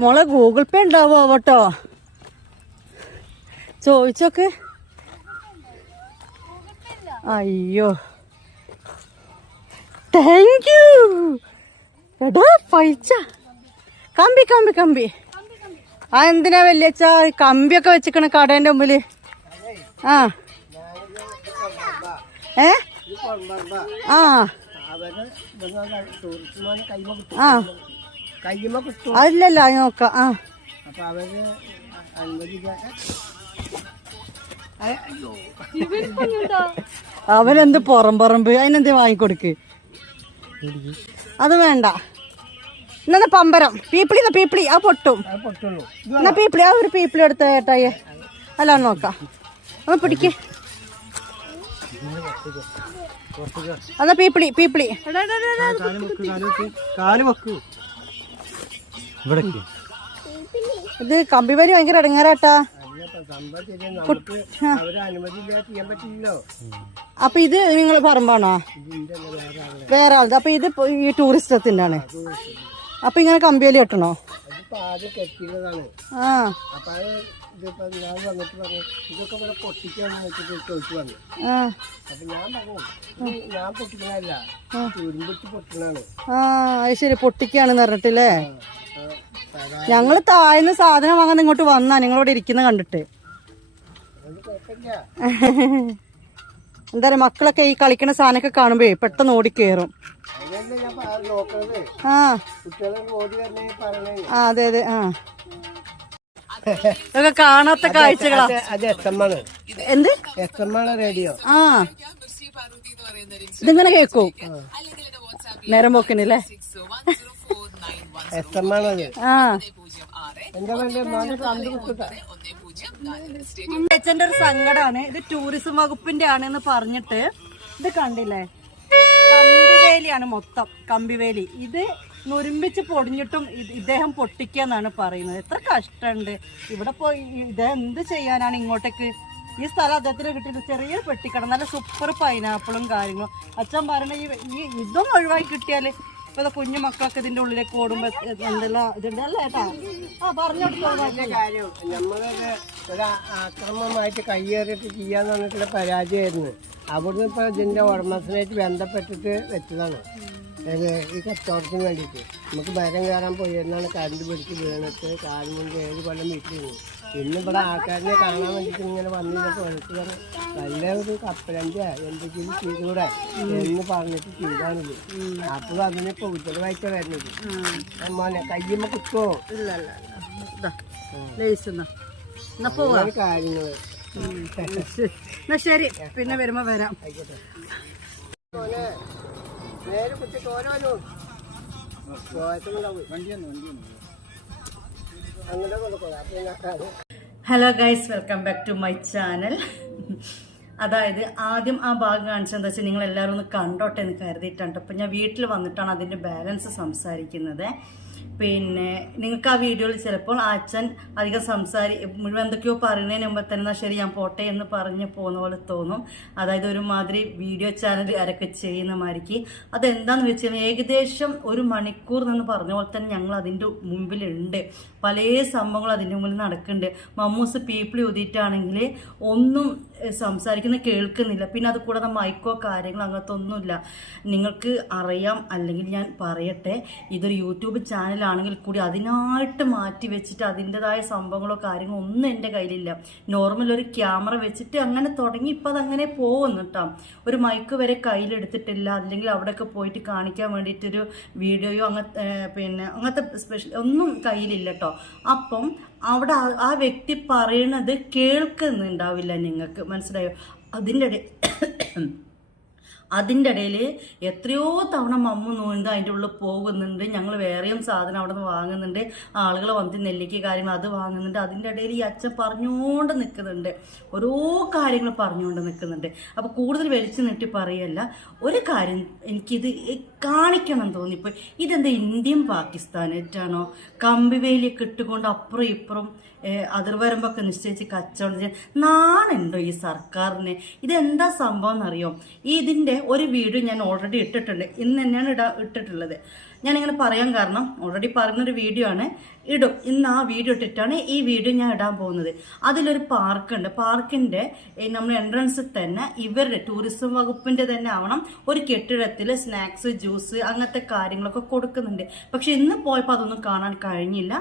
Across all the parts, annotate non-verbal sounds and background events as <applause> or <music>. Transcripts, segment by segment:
മോളെ ഗൂഗിൾ പേ ഉണ്ടാവോ ആവട്ടോ? ചോദിച്ചോക്ക്. അയ്യോ. താങ്ക് യു എടാ പൈസ. കമ്പി കമ്പി കമ്പി. ആ എന്തിനാ വല്യച്ച? കമ്പിയൊക്കെ വെച്ചിക്കണ കടേന്റെ മുമ്പിൽ. ആ. ഏ? ആ. ആ. കയ്യുമ്പോ കിട്ടും. അതില്ലല്ല അത് നോക്കാം. ആ. അപ്പൊ അവർ അവനെന്ത് പുറം പറമ്പ്? അതിനെന്ത് വാങ്ങിക്കൊടുക്ക്? അത് വേണ്ട. എന്നാ പമ്പരം. പീപ്പിളി എന്നാ പീപ്പിളി. ആ പൊട്ടും. എന്നാ പീപ്പിളി ആ ഒരു പീപ്പിളി എടുത്ത ഏട്ടായി. അല്ല നോക്കാം. ഒന്ന് പിടിക്ക്. എന്നാ പീപ്പിളി പീപ്പിളി. കാൽ വെക്കൂ. ഇവിടേക്ക്. ഇത് കമ്പിവരി ഭയങ്കര ഇടങ്ങാറാട്ടാ. നമുക്ക് അവർ അനുമതി ഇല്ലാതെ ചെയ്യാൻ പറ്റില്ലല്ലോ. അപ്പൊ ഇത് നിങ്ങൾ പറമ്പാണോ? വേറെ ആളെ. വേറെ ആളുടെ അപ്പൊ ഇത് ഈ ടൂറിസ്റ്റത്തിന്റെ ആണ് അപ്പൊ ഇങ്ങനെ കമ്പിവേലി കെട്ടണോ? അതിപ്പോ ആദ്യം കെട്ടിയതാണ്. ആ. ശരി. പൊട്ടിക്കാണെന്ന് പറഞ്ഞിട്ടില്ലേ ഞങ്ങൾ താഴ്ന്ന സാധനം വാങ്ങാൻ ഇങ്ങോട്ട് വന്നാ. നിങ്ങളോട് ഇരിക്കുന്ന കണ്ടിട്ട്. എന്താ പറയാ മക്കളൊക്കെ ഈ കളിക്കുന്ന സാധനമൊക്കെ കാണുമ്പോ പെട്ടെന്ന് ഓടി കയറും അതിനല്ലേ ഞാൻ പ- ആ. കുട്ടികളെ ഓടി വരണേ പറയണേ. ആ അതെ അതെ ആ. ഇതൊക്കെ കാണാത്ത കാഴ്ചകളാ. അത് എന്ത്? റേഡിയോ. ആ. ഇതിങ്ങനെ കേക്കും? നേരം പോക്കിനല്ലേ <laughs> അച്ഛന്റെ ഒരു സങ്കടമാണ് ഇത് ടൂറിസം വകുപ്പിന്റെ ആണെന്ന് പറഞ്ഞിട്ട് ഇത് കണ്ടില്ലേ? കമ്പിവേലിയാണ് മൊത്തം കമ്പിവേലി. ഇത് നുരുമ്പിച്ച് പൊടിഞ്ഞിട്ടും ഇദ്ദേഹം പൊട്ടിക്കാന്നാണ് പറയുന്നത്. എത്ര കഷ്ടമുണ്ട്. ഇവിടെ പോയി ഇദ്ദേഹം എന്ത് ചെയ്യാനാണ് ഇങ്ങോട്ടേക്ക്? ഈ സ്ഥലം അദ്ദേഹത്തിന് കിട്ടിയത് ചെറിയ പെട്ടിക്കട നല്ല സൂപ്പർ പൈനാപ്പിളും കാര്യങ്ങളും. അച്ഛൻ പറയണ ഈ ഇതൊന്നും ഒഴിവാക്കി കിട്ടിയാൽ ഇപ്പൊ കുഞ്ഞു മക്കളൊക്കെ ഇതിന്റെ ഉള്ളിലേക്ക് ഓടുമ്പോ എന്തെല്ലാം ഇതുണ്ട്. അല്ലേ ഏട്ടാ? ആ കയ്യേറിയിട്ട് ചെയ്യാന്ന് പറഞ്ഞിട്ടുള്ള പരാജയമായിരുന്നു. അവിടുന്ന് ഇപ്പൊ ഇതിന്റെ ഉടമസ്ഥനായിട്ട് ബന്ധപ്പെട്ടിട്ട് വെച്ചതാണ്. ഈ കച്ചവടത്തിന് വേണ്ടിയിട്ട്. നമുക്ക് ഭരം കയറാൻ പോയിരുന്നാണ് കറണ്ട് പിടിച്ച് വീണിട്ട് കാലം കൊണ്ട് ഏഴ് കൊല്ലം വീട്ടിലിരുന്നു. ഇന്ന് ഇവിടെ ആൾക്കാരിനെ കാണാൻ വേണ്ടിയിട്ട് ഇങ്ങനെ വന്നിരുന്നപ്പോൾ പറഞ്ഞു നല്ല ഒരു കപ്പലന്റെ എന്തെങ്കിലും ചെയ്തുകൂടെ എന്ന് പറഞ്ഞിട്ട് ചെയ്താണിത്. അപ്പോൾ അതിനിപ്പോ ഉത്തരവാദിത്തം വരുന്നത് മോനെ കുത്തുമോ ഇല്ല ഇല്ല എന്നാ. എന്നാ കാര്യങ്ങൾ. എന്നാ ശരി. പിന്നെ വരുമ്പോ വരാം. മോനെ നേരെ കുത്തിട്ട് കൊടുക്കണം അപ്പൊ ഞാൻ hello guys welcome back to my channel അതായത് ആദ്യം ആ ഭാഗം കാണിച്ചത് എന്താ വെച്ചാൽ നിങ്ങൾ എല്ലാവരും ഒന്ന് കണ്ടോട്ടെ എന്ന് കരുതിയിട്ടുണ്ട് അപ്പം ഞാൻ വീട്ടിൽ വന്നിട്ടാണ് അതിന്റെ ബാലൻസ് സംസാരിക്കുന്നത്. പിന്നെ നിങ്ങൾക്ക് ആ വീഡിയോയിൽ ചിലപ്പോൾ അച്ഛൻ അധികം സംസാരി മുഴുവൻ എന്തൊക്കെയോ പറയുന്നതിന് മുമ്പ് തന്നെ "എന്നാ ശരി ഞാൻ പോട്ടെ എന്ന് പറഞ്ഞ് പോകുന്ന പോലെ തോന്നും. അതായത് ഒരുമാതിരി വീഡിയോ ചാനൽ ആരൊക്കെ ചെയ്യുന്ന മാതിരിക്ക് അതെന്താന്ന് വെച്ചാൽ ഏകദേശം ഒരു മണിക്കൂർ എന്ന് പറഞ്ഞ പോലെ തന്നെ ഞങ്ങൾ അതിന്റെ മുമ്പിലുണ്ട്. പല സംഭവങ്ങളും അതിന്റെ മുമ്പിൽ നടക്കുന്നുണ്ട്. മമ്മൂസ് പീപ്പിൾ ഊതിയിട്ടാണെങ്കിൽ ഒന്നും ഏഹ്, സംസാരിക്കുന്ന കേൾക്കുന്നില്ല. പിന്നെ അത് കൂടാതെ മൈക്കോ കാര്യങ്ങളോ അങ്ങനത്തെ ഒന്നുമില്ല നിങ്ങൾക്ക് അറിയാം അല്ലെങ്കിൽ ഞാൻ പറയട്ടെ ഇതൊരു യൂട്യൂബ് ചാനലാണെങ്കിൽ കൂടി അതിനായിട്ട് മാറ്റി വെച്ചിട്ട് അതിന്റെതായ സംഭവങ്ങളോ കാര്യങ്ങളോ ഒന്നും എന്റെ കയ്യിലില്ല. നോർമൽ ഒരു ക്യാമറ വെച്ചിട്ട് അങ്ങനെ തുടങ്ങി ഇപ്പം അതങ്ങനെ പോകുന്നു കേട്ടോ ഒരു മൈക്ക് വരെ കയ്യിലെടുത്തിട്ടില്ല അല്ലെങ്കിൽ അവിടെയൊക്കെ പോയിട്ട് കാണിക്കാൻ വേണ്ടിയിട്ടൊരു വീഡിയോയോ അങ്ങനത്തെ ഏഹ്, പിന്നെ അങ്ങനത്തെ സ്പെഷ്യൽ ഒന്നും കയ്യിലില്ല കേട്ടോ അപ്പം അവിടെ ആ വ്യക്തി പറയണത് കേൾക്കുന്നുണ്ടാവില്ല നിങ്ങൾക്ക്. മനസ്സിലായോ? അതിന്റെ അതിന്റെ ഇടയിൽ എത്രയോ തവണ മമ്മ നോയിന്ത് അതിന്റെ ഉള്ളിൽ പോകുന്നുണ്ട്. ഞങ്ങൾ വേറെയും സാധനം അവിടെ നിന്ന് വാങ്ങുന്നുണ്ട്. ആളുകൾ വന്നിട്ട് നെല്ലിക്ക കാര്യങ്ങൾ അത് വാങ്ങുന്നുണ്ട്. അതിന്റെ ഇടയിൽ ഈ അച്ഛൻ പറഞ്ഞുകൊണ്ട് നിൽക്കുന്നുണ്ട്. ഓരോ കാര്യങ്ങൾ പറഞ്ഞുകൊണ്ട് നിൽക്കുന്നുണ്ട്. അപ്പോൾ കൂടുതൽ വെളിച്ചു നീട്ടി പറയല്ല ഒരു കാര്യം എനിക്കിത് കാണിക്കണം തോന്നിപ്പോൾ ഇതെന്താ ഇന്ത്യയും പാകിസ്ഥാനായിട്ടാണോ കമ്പിവേലിയൊക്കെ ഇട്ടുകൊണ്ട് അപ്പുറം ഇപ്പുറം അതിർവരമ്പൊക്കെ നിശ്ചയിച്ച് കച്ചവടം ചെയ്യാൻ നാണുണ്ടോ ഈ സർക്കാരിന്? ഇതെന്താ സംഭവം എന്നറിയോ ഇതിന്റെ ഒരു വീഡിയോ ഞാൻ ഓൾറെഡി ഇട്ടിട്ടുണ്ട്. ഇന്ന് തന്നെയാണ് ഇടാ ഇട്ടിട്ടുള്ളത്. ഞാനിങ്ങനെ പറയാൻ കാരണം ഓൾറെഡി പറഞ്ഞൊരു വീഡിയോ ആണ്. ഇടും. ഇന്ന് ആ വീഡിയോ ഇട്ടിട്ടാണ് ഈ വീഡിയോ ഞാൻ ഇടാൻ പോകുന്നത്. അതിലൊരു പാർക്കുണ്ട്. പാർക്കിന്റെ നമ്മൾ എൻട്രൻസിൽ തന്നെ ഇവരുടെ ടൂറിസം വകുപ്പിന്റെ തന്നെ ആവണം. ഒരു കെട്ടിടത്തിൽ സ്നാക്സ് ജ്യൂസ് അങ്ങനത്തെ കാര്യങ്ങളൊക്കെ കൊടുക്കുന്നുണ്ട്. പക്ഷെ ഇന്ന് പോയപ്പോൾ അതൊന്നും കാണാൻ കഴിഞ്ഞില്ല.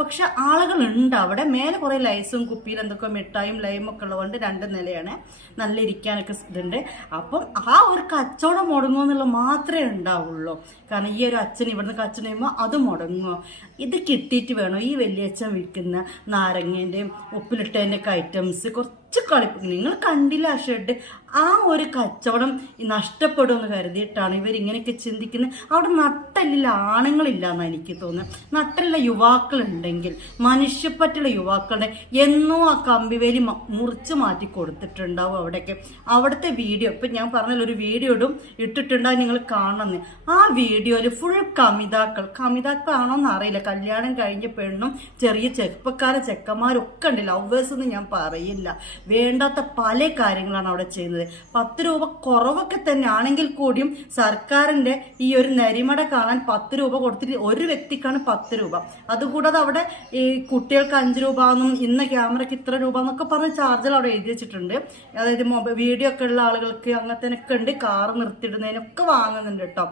പക്ഷെ ആളുകളുണ്ട് അവിടെ. മേലെ കുറേ ലൈസും കുപ്പിയിൽ എന്തൊക്കെ മിഠായും ലൈമും ഒക്കെ ഉള്ളതുകൊണ്ട് രണ്ട് നിലയാണ്. നല്ല ഇരിക്കാനൊക്കെ ഇതുണ്ട്. അപ്പം ആ ഒരു കച്ചവടം മുടങ്ങുമെന്നുള്ള മാത്രമേ ഉണ്ടാവുള്ളൂ. കാരണം ഈ ഒരു അച്ഛൻ ഇവിടുന്ന് കച്ചവടം ചെയ്യുമ്പോൾ അത് മുടങ്ങുമോ? ഇത് കിട്ടിയിട്ട് വേണം? ഈ വലിയച്ഛൻ വിൽക്കുന്ന നാരങ്ങേന്റെയും ഉപ്പിലിട്ടതിന്റെയൊക്കെ ഐറ്റംസ് കുറച്ച് കളിപ്പ് നിങ്ങൾ കണ്ടില്ല ഷെഡ്. ആ ഒരു കച്ചവടം നഷ്ടപ്പെടുമെന്ന് കരുതിയിട്ടാണ് ഇവരിങ്ങനെയൊക്കെ ചിന്തിക്കുന്നത്. അവിടെ നട്ടല്ലില്ല ആണുങ്ങളില്ല എന്നാണ് എനിക്ക് തോന്നുന്നത്. നട്ടല്ല യുവാക്കളുണ്ടെങ്കിൽ മനുഷ്യപ്പറ്റുള്ള യുവാക്കളുടെ എന്നോ ആ കമ്പിവേലി മുറിച്ച് മാറ്റി കൊടുത്തിട്ടുണ്ടാവും അവിടേക്ക് അവിടുത്തെ വീഡിയോ ഇപ്പം ഞാൻ പറഞ്ഞല്ലോ ഒരു വീഡിയോ ഇടും ഇട്ടിട്ടുണ്ടാവും നിങ്ങൾ കാണണമെന്ന് ആ വീഡിയോയിൽ ഫുൾ കമിതാക്കൾ. കമിതാക്കളാണോ എന്ന് അറിയില്ല. കല്യാണം കഴിഞ്ഞ പെണ്ണും ചെറിയ ചെറുപ്പക്കാരെ ചെക്കന്മാരൊക്കെ ഉണ്ട്. ലവേഴ്സ് എന്ന് ഞാൻ പറയില്ല. വേണ്ടാത്ത പല കാര്യങ്ങളാണ് അവിടെ ചെയ്യുന്നത്. പത്ത് രൂപ കുറവൊക്കെ തന്നെ ആണെങ്കിൽ കൂടിയും സർക്കാരിന്റെ ഈ ഒരു നരിമട കാണാൻ പത്ത് രൂപ കൊടുത്തിട്ട് ഒരു വ്യക്തിക്കാണ് പത്ത് രൂപ. അതുകൂടാതെ അവിടെ ഈ കുട്ടികൾക്ക് അഞ്ച് രൂപ എന്നും ഇന്ന ക്യാമറയ്ക്ക് ഇത്ര രൂപ എന്നൊക്കെ പറഞ്ഞ ചാർജുകൾ അവിടെ എഴുതി വെച്ചിട്ടുണ്ട്. അതായത് മൊബൈൽ വീഡിയോ ഒക്കെ ഉള്ള ആളുകൾക്ക് അങ്ങനത്തേനൊക്കെ ഉണ്ട്. കാർ നിർത്തിയിടുന്നതിനൊക്കെ വാങ്ങുന്നുണ്ട് കേട്ടോ.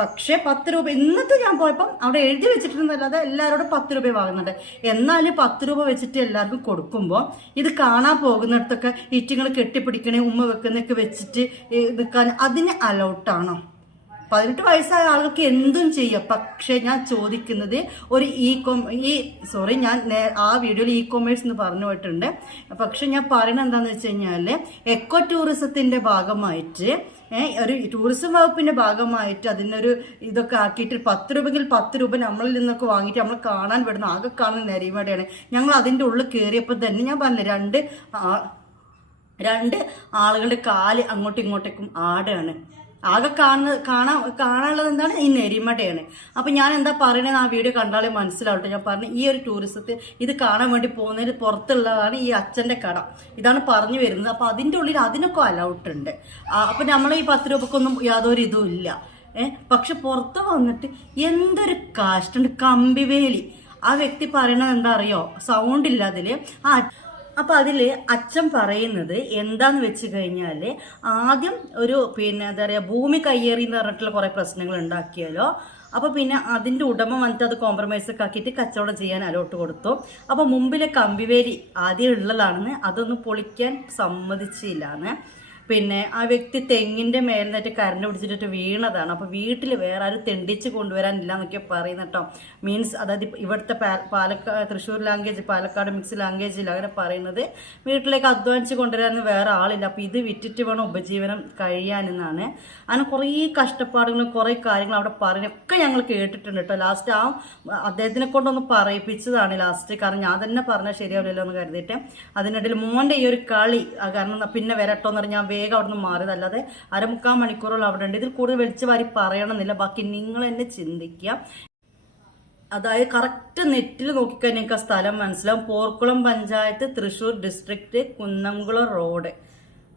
പക്ഷേ പത്ത് രൂപ ഇന്നത്തെ ഞാൻ പോയപ്പം അവിടെ എഴുതി വെച്ചിട്ടുണ്ടെന്നല്ലാതെ എല്ലാവരോടും പത്ത് രൂപ വാങ്ങുന്നുണ്ട്. എന്നാലും പത്ത് രൂപ വെച്ചിട്ട് എല്ലാവർക്കും കൊടുക്കുമ്പോൾ ഇത് കാണാൻ പോകുന്നിടത്തൊക്കെ ഈറ്റിങ്ങൾ കെട്ടിപ്പിടിക്കണേ ഉമ്മ വെക്കുന്നൊക്കെ വെച്ചിട്ട് നിൽക്കാൻ അതിന് അലൗട്ടാണോ പതിനെട്ട് വയസ്സായ ആളുകൾക്ക് എന്തും ചെയ്യാം. പക്ഷെ ഞാൻ ചോദിക്കുന്നത് ഒരു ഇ കോം ഈ സോറി ഞാൻ ആ വീഡിയോയിൽ ഇ കൊമേഴ്സ് എന്ന് പറഞ്ഞു പോയിട്ടുണ്ട്. പക്ഷെ ഞാൻ പറയുന്നത് എന്താണെന്ന് വെച്ച് കഴിഞ്ഞാൽ എക്കോ ടൂറിസത്തിന്റെ ഭാഗമായിട്ട് ഒരു ടൂറിസം വകുപ്പിന്റെ ഭാഗമായിട്ട് അതിനൊരു ഇതൊക്കെ ആക്കിയിട്ട് പത്ത് രൂപയെങ്കിൽ പത്ത് രൂപ നമ്മളിൽ നിന്നൊക്കെ വാങ്ങിയിട്ട് നമ്മൾ കാണാൻ വിടുന്ന ആകെ കാണുന്ന നെരിമടയാണ്. ഞങ്ങൾ അതിന്റെ ഉള്ളിൽ കയറിയപ്പോൾ തന്നെ ഞാൻ പറഞ്ഞില്ല രണ്ട് രണ്ട് ആളുകളുടെ കാൽ അങ്ങോട്ടും ഇങ്ങോട്ടേക്കും ആടാണ്. ആകെ കാണുന്ന കാണാൻ കാണാനുള്ളത് എന്താണ്? ഈ നെരിമടയാണ്. അപ്പൊ ഞാൻ എന്താ പറയണത് ആ വീഡിയോ കണ്ടാലേ മനസ്സിലാവട്ടെ. ഞാൻ പറഞ്ഞു ഈ ഒരു ടൂറിസത്തിൽ ഇത് കാണാൻ വേണ്ടി പോകുന്നതിന് പുറത്തുള്ളതാണ് ഈ അച്ഛന്റെ കട. ഇതാണ് പറഞ്ഞു വരുന്നത്. അപ്പൊ അതിന്റെ ഉള്ളിൽ അതിനൊക്കെ അലൗട്ട് ഉണ്ട്. അപ്പൊ നമ്മളെ ഈ പത്ത് രൂപക്കൊന്നും യാതൊരു ഇതും ഇല്ല. ഏഹ് പക്ഷെ പുറത്ത് വന്നിട്ട് എന്തൊരു കാഷ്ടുണ്ട്. കമ്പിവേലി. ആ വ്യക്തി പറയണത് എന്താ അറിയോ? സൗണ്ട് ഇല്ല അതിൽ. ആ അപ്പൊ അതിൽ അച്ഛൻ പറയുന്നത് എന്താന്ന് വെച്ച് കഴിഞ്ഞാൽ ആദ്യം ഒരു പിന്നെ എന്താ പറയാ ഭൂമി കയ്യേറി എന്ന് പറഞ്ഞിട്ടുള്ള കുറെ പ്രശ്നങ്ങൾ ഉണ്ടാക്കിയാലോ. അപ്പൊ പിന്നെ അതിന്റെ ഉടമ വന്നിട്ട് അത് കോംപ്രമൈസ് ഒക്കെ ആക്കിയിട്ട് കച്ചവടം ചെയ്യാൻ അലോട്ട് കൊടുത്തു. അപ്പൊ മുമ്പിലെ കമ്പിവേലി ആദ്യം ഉള്ളതാണെന്ന് അതൊന്നും പൊളിക്കാൻ സമ്മതിച്ചില്ലാന്ന്. പിന്നെ ആ വ്യക്തി തെങ്ങിന്റെ മേൽ നിന്നിട്ട് കരണ്ട് പിടിച്ചിട്ട് വീണതാണ്. അപ്പോൾ വീട്ടിൽ വേറെ ആരും തെണ്ടിച്ച് കൊണ്ടുവരാനില്ല എന്നൊക്കെ പറയുന്ന കേട്ടോ. മീൻസ് അതായത് ഇവിടുത്തെ പാലക്കാട് തൃശ്ശൂർ ലാംഗ്വേജ് പാലക്കാട് മിക്സ് ലാംഗ്വേജിൽ അങ്ങനെ പറയുന്നത് വീട്ടിലേക്ക് അധ്വാനിച്ച് കൊണ്ടുവരാൻ വേറെ ആളില്ല. അപ്പോൾ ഇത് വിറ്റിട്ട് വേണം ഉപജീവനം കഴിയാനെന്നാണ്. അങ്ങനെ കുറേ കഷ്ടപ്പാടുകളും കുറേ കാര്യങ്ങൾ അവിടെ പറഞ്ഞൊക്കെ ഞങ്ങൾ കേട്ടിട്ടുണ്ട് കേട്ടോ. ലാസ്റ്റ് ആ അദ്ദേഹത്തിനെ കൊണ്ടൊന്ന് പറയിപ്പിച്ചതാണ് ലാസ്റ്റ് കാരണം ഞാൻ തന്നെ പറഞ്ഞാൽ ശരിയാവില്ലല്ലോ എന്ന് കരുതിയിട്ട്. അതിനിടയിൽ മോന്റെ ഈ ഒരു കളി കാരണം പിന്നെ വരട്ടോ എന്ന് പറഞ്ഞാൽ വേഗം അവിടെ നിന്ന് മാറിയതല്ലാതെ അരമുക്കാൽ മണിക്കൂറോളം അവിടെ ഉണ്ട്. ഇതിൽ കൂടുതൽ വലിച്ചു വാരി പറയണമെന്നില്ല. ബാക്കി നിങ്ങൾ തന്നെ ചിന്തിക്കുക. അതായത് കറക്റ്റ് നെറ്റിൽ നോക്കിക്കഴിഞ്ഞാൽ നിങ്ങൾക്ക് ആ സ്ഥലം മനസ്സിലാവും. Porkulam panchayat Thrissur district Kunnamkulam road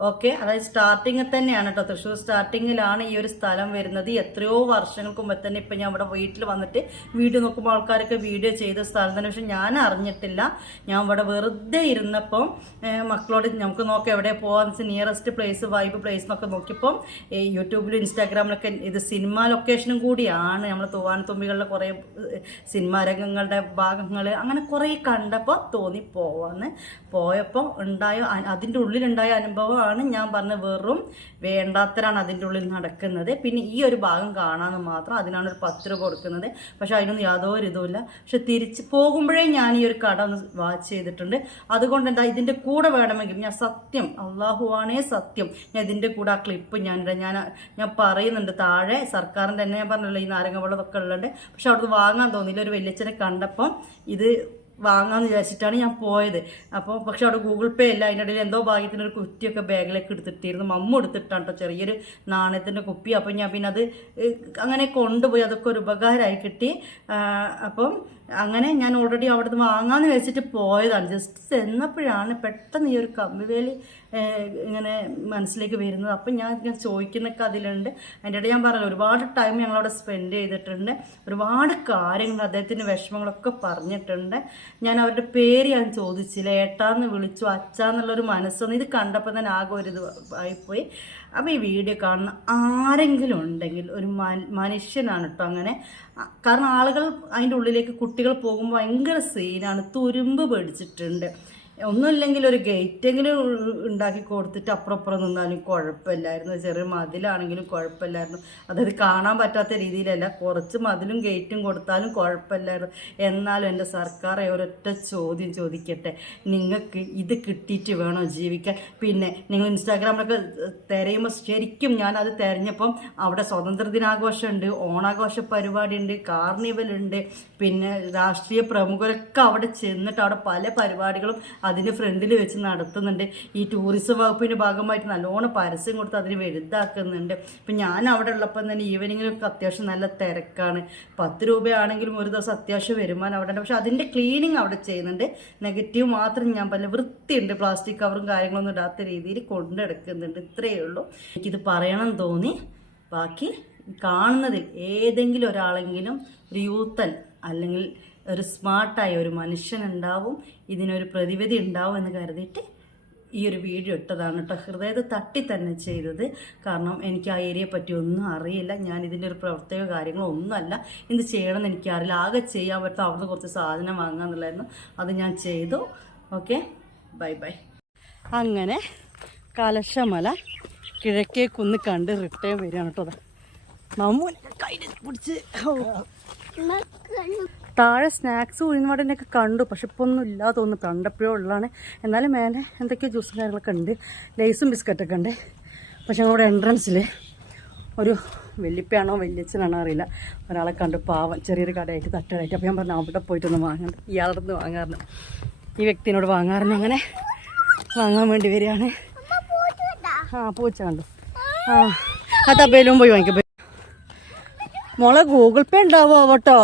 okay അതായത് സ്റ്റാർട്ടിങ്ങിൽ തന്നെയാണ് കേട്ടോ തൃശ്ശൂർ സ്റ്റാർട്ടിങ്ങിലാണ് ഈ ഒരു സ്ഥലം വരുന്നത്. എത്രയോ വർഷങ്ങൾക്ക് മുമ്പ് തന്നെ ഇപ്പം ഞാൻ ഇവിടെ വീട്ടിൽ വന്നിട്ട് വീഡിയോ നോക്കുമ്പോൾ ആൾക്കാരൊക്കെ വീഡിയോ ചെയ്ത സ്ഥലം. തന്നെ പക്ഷെ ഞാൻ അറിഞ്ഞിട്ടില്ല. ഞാൻ ഇവിടെ വെറുതെ ഇരുന്നപ്പം മക്കളോട് നമുക്ക് നോക്കാം എവിടെ പോകാൻ നിയറസ്റ്റ് പ്ലേസ് വൈബ് പ്ലേസ് എന്നൊക്കെ നോക്കിയപ്പം യൂട്യൂബിലും ഇൻസ്റ്റാഗ്രാമിലൊക്കെ ഇത് സിനിമ ലൊക്കേഷനും കൂടിയാണ്. നമ്മൾ തൂവാനത്തുമ്പികളിലെ കുറേ സിനിമാ രംഗങ്ങളുടെ ഭാഗങ്ങൾ അങ്ങനെ കുറേ കണ്ടപ്പോൾ തോന്നി പോവാന്ന്. പോയപ്പോൾ ഉണ്ടായ അതിന്റെ ഉള്ളിലുണ്ടായ അനുഭവമാണ് ഞാൻ പറഞ്ഞ വെറും വേണ്ടാത്തരാണ് അതിന്റെ ഉള്ളിൽ നടക്കുന്നത്. പിന്നെ ഈ ഒരു ഭാഗം കാണാമെന്ന് മാത്രം അതിനാണ് ഒരു പത്ത് രൂപ കൊടുക്കുന്നത്. പക്ഷെ അതിനൊന്നും യാതൊരു ഇതുമില്ല. പക്ഷെ തിരിച്ച് പോകുമ്പോഴേ ഞാൻ ഈ ഒരു കട ഒന്ന് വാച്ച് ചെയ്തിട്ടുണ്ട്. അതുകൊണ്ട് എന്താ ഇതിന്റെ കൂടെ വേണമെങ്കിൽ ഞാൻ സത്യം അള്ളാഹുവാണേ സത്യം ഞാൻ ഇതിന്റെ കൂടെ ആ ക്ലിപ്പ് ഞാൻ ഞാൻ ഞാൻ പറയുന്നുണ്ട് താഴെ സർക്കാരിന്റെ തന്നെ ഞാൻ പറഞ്ഞല്ലോ ഈ നാരങ്ങ വെള്ളമൊക്കെ ഉള്ളുണ്ട് പക്ഷെ അവിടുന്ന് വാങ്ങാൻ തോന്നിയില്ല. ഒരു വലിയച്ഛനെ കണ്ടപ്പം ഇത് വാങ്ങാന്ന് വിചാരിച്ചിട്ടാണ് ഞാൻ പോയത്. അപ്പോൾ പക്ഷെ അവിടെ ഗൂഗിൾ പേ ഇല്ല. അതിന്റെ ഇടയിൽ എന്തോ ഭാഗ്യത്തിന് ഒരു കുറ്റിയൊക്കെ ബാഗിലേക്ക് എടുത്തിട്ടിരുന്നു. മമ്മ എടുത്തിട്ടാണ് കേട്ടോ ചെറിയൊരു നാണയത്തിന്റെ കുപ്പി. അപ്പം ഞാൻ പിന്നെ അത് അങ്ങനെ കൊണ്ടുപോയി. അതൊക്കെ ഒരു ഉപകാരമായി കിട്ടി. അപ്പം അങ്ങനെ ഞാൻ ഓൾറെഡി അവിടുന്ന് വാങ്ങാമെന്ന് വെച്ചിട്ട് പോയതാണ്. ജസ്റ്റ് ചെന്നപ്പോഴാണ് പെട്ടെന്ന് ഈ ഒരു കമ്പിവേലി ഇങ്ങനെ മനസ്സിലേക്ക് വരുന്നത്. അപ്പം ഞാൻ ഇങ്ങനെ ചോദിക്കുന്നൊക്കെ അതിലുണ്ട്. അതിന്റെ ഇടയിൽ ഞാൻ പറഞ്ഞു ഒരുപാട് ടൈം ഞങ്ങളവിടെ സ്പെൻഡ് ചെയ്തിട്ടുണ്ട്. ഒരുപാട് കാര്യങ്ങൾ അദ്ദേഹത്തിന്റെ വിഷമങ്ങളൊക്കെ പറഞ്ഞിട്ടുണ്ട്. ഞാൻ അവരുടെ പേര് ഞാൻ ചോദിച്ചില്ല. ഏട്ടാന്ന് വിളിച്ചു അച്ചാന്നുള്ളൊരു മനസ്സൊന്നും ഇത് കണ്ടപ്പോൾ തന്നെ ആകെ ഒരു ഇത് ആയിപ്പോയി. അപ്പോൾ ഈ വീഡിയോ കാണുന്ന ആരെങ്കിലും ഉണ്ടെങ്കിൽ ഒരു മനുഷ്യനാണ് കേട്ടോ അങ്ങനെ. കാരണം ആളുകൾ അതിന്റെ ഉള്ളിലേക്ക് കുട്ടികൾ പോകുമ്പോൾ ഭയങ്കര സീനാണ്. തുരുമ്പ് പിടിച്ചിട്ടുണ്ട്. ഒന്നുമില്ലെങ്കിൽ ഒരു ഗേറ്റെങ്കിലും ഉണ്ടാക്കി കൊടുത്തിട്ട് അപ്പുറപ്പുറം അപ്പുറം നിന്നാലും കുഴപ്പമില്ലായിരുന്നു. ചെറിയ മതിലാണെങ്കിലും കുഴപ്പമില്ലായിരുന്നു. അതായത് കാണാൻ പറ്റാത്ത രീതിയിലല്ല കുറച്ച് മതിലും ഗേറ്റും കൊടുത്താലും കുഴപ്പമില്ലായിരുന്നു. എന്നാലും എന്റെ സർക്കാർ ഒരൊറ്റ ചോദ്യം ചോദിക്കട്ടെ. നിങ്ങൾക്ക് ഇത് കിട്ടിയിട്ട് വേണോ ജീവിക്കാൻ? പിന്നെ നിങ്ങൾ ഇൻസ്റ്റാഗ്രാമിലൊക്കെ തിരയുമ്പോൾ ശരിക്കും ഞാൻ അത് തിരഞ്ഞപ്പം അവിടെ സ്വതന്ത്ര ദിനാഘോഷമുണ്ട് ഓണാഘോഷ പരിപാടി ഉണ്ട് കാർണിവൽ ഉണ്ട് പിന്നെ രാഷ്ട്രീയ പ്രമുഖരൊക്കെ അവിടെ ചെന്നിട്ട് അവിടെ പല പരിപാടികളും അതിന് ഫ്രണ്ടിൽ വെച്ച് നടത്തുന്നുണ്ട്. ഈ ടൂറിസം വകുപ്പിന്റെ ഭാഗമായിട്ട് നല്ലോണം പരസ്യം കൊടുത്ത് അതിന് വലുതാക്കുന്നുണ്ട്. ഇപ്പം ഞാൻ അവിടെ ഉള്ളപ്പം തന്നെ ഈവനിങ്ങിലൊക്കെ അത്യാവശ്യം നല്ല തിരക്കാണ്. പത്ത് രൂപയാണെങ്കിലും ഒരു ദിവസം അത്യാവശ്യം വരുമാനം അവിടെ ഉണ്ട്. പക്ഷെ അതിന്റെ ക്ലീനിങ് അവിടെ ചെയ്യുന്നുണ്ട്. നെഗറ്റീവ് മാത്രം ഞാൻ പറഞ്ഞ വൃത്തിയുണ്ട്. പ്ലാസ്റ്റിക് കവറും കാര്യങ്ങളൊന്നും ഇടാത്ത രീതിയിൽ കൊണ്ടെടുക്കുന്നുണ്ട് ഇത്രയേ ഉള്ളൂ. എനിക്കിത് പറയണം തോന്നി. ബാക്കി കാണുന്നതിൽ ഏതെങ്കിലും ഒരാളെങ്കിലും ഒരു യൂത്തൻ അല്ലെങ്കിൽ ഒരു സ്മാർട്ടായ ഒരു മനുഷ്യൻ ഉണ്ടാവും ഇതിനൊരു പ്രതിവിധി ഉണ്ടാവും എന്ന് കരുതിയിട്ട് ഈ ഒരു വീഡിയോ ഇട്ടതാണ് കേട്ടോ. ഹൃദയത്തെ തട്ടി തന്നെ ചെയ്തത്. കാരണം എനിക്ക് ആ ഏരിയയെ പറ്റി ഒന്നും അറിയില്ല. ഞാൻ ഇതിന്റെ ഒരു പ്രവർത്തക കാര്യങ്ങളോ ഒന്നുമല്ല. എന്ത് ചെയ്യണമെന്ന് എനിക്കറിയില്ല. ആകെ ചെയ്യാൻ പറ്റും അവിടുന്ന് കുറച്ച് സാധനം വാങ്ങാന്നുള്ളായിരുന്നു. അത് ഞാൻ ചെയ്തു. ഓക്കെ? Bye bye. അങ്ങനെ കലശമല കിഴക്കേ കുന്ന് കണ്ട് റിട്ടേൺ വരികയാണ് കേട്ടോ. ദാ. നമ്മൾ കൈ പിടിച്ച്. താഴെ സ്നാക്സ് ഉഴുന്നുവടന്റെ ഒക്കെ കണ്ടു. പക്ഷെ ഇപ്പോൾ ഒന്നും ഇല്ല തോന്നുന്നു. കണ്ടപ്പോഴേ ഉള്ളതാണ് എന്നാലും മേലെ എന്തൊക്കെയോ ജ്യൂസും കാര്യങ്ങളൊക്കെ ഉണ്ട്. ലേസും ബിസ്ക്കറ്റൊക്കെ ഉണ്ട്. പക്ഷെ ഞങ്ങളുടെ എൻട്രൻസിൽ ഒരു വല്യപ്പയാണോ വല്യച്ഛനാണോ അറിയില്ല. ഒരാളെ കണ്ട് പാവം ചെറിയൊരു കടയായിട്ട് തട്ടടായിട്ട് അപ്പോൾ ഞാൻ പറഞ്ഞു അവിടെ പോയിട്ടൊന്ന് വാങ്ങണ്ട. ഇയാളുടെ അടുത്ത് വാങ്ങാറുണ്ട് ഈ വ്യക്തിനോട് വാങ്ങാറുണ്ട് അങ്ങനെ വാങ്ങാൻ വേണ്ടി വരികയാണ്. ആ പൂച്ച കണ്ടു. ആ ആ തബയിലും പോയി വാങ്ങിക്കാം. മോളെ ഗൂഗിൾ പേ ഉണ്ടാവോ കേട്ടോ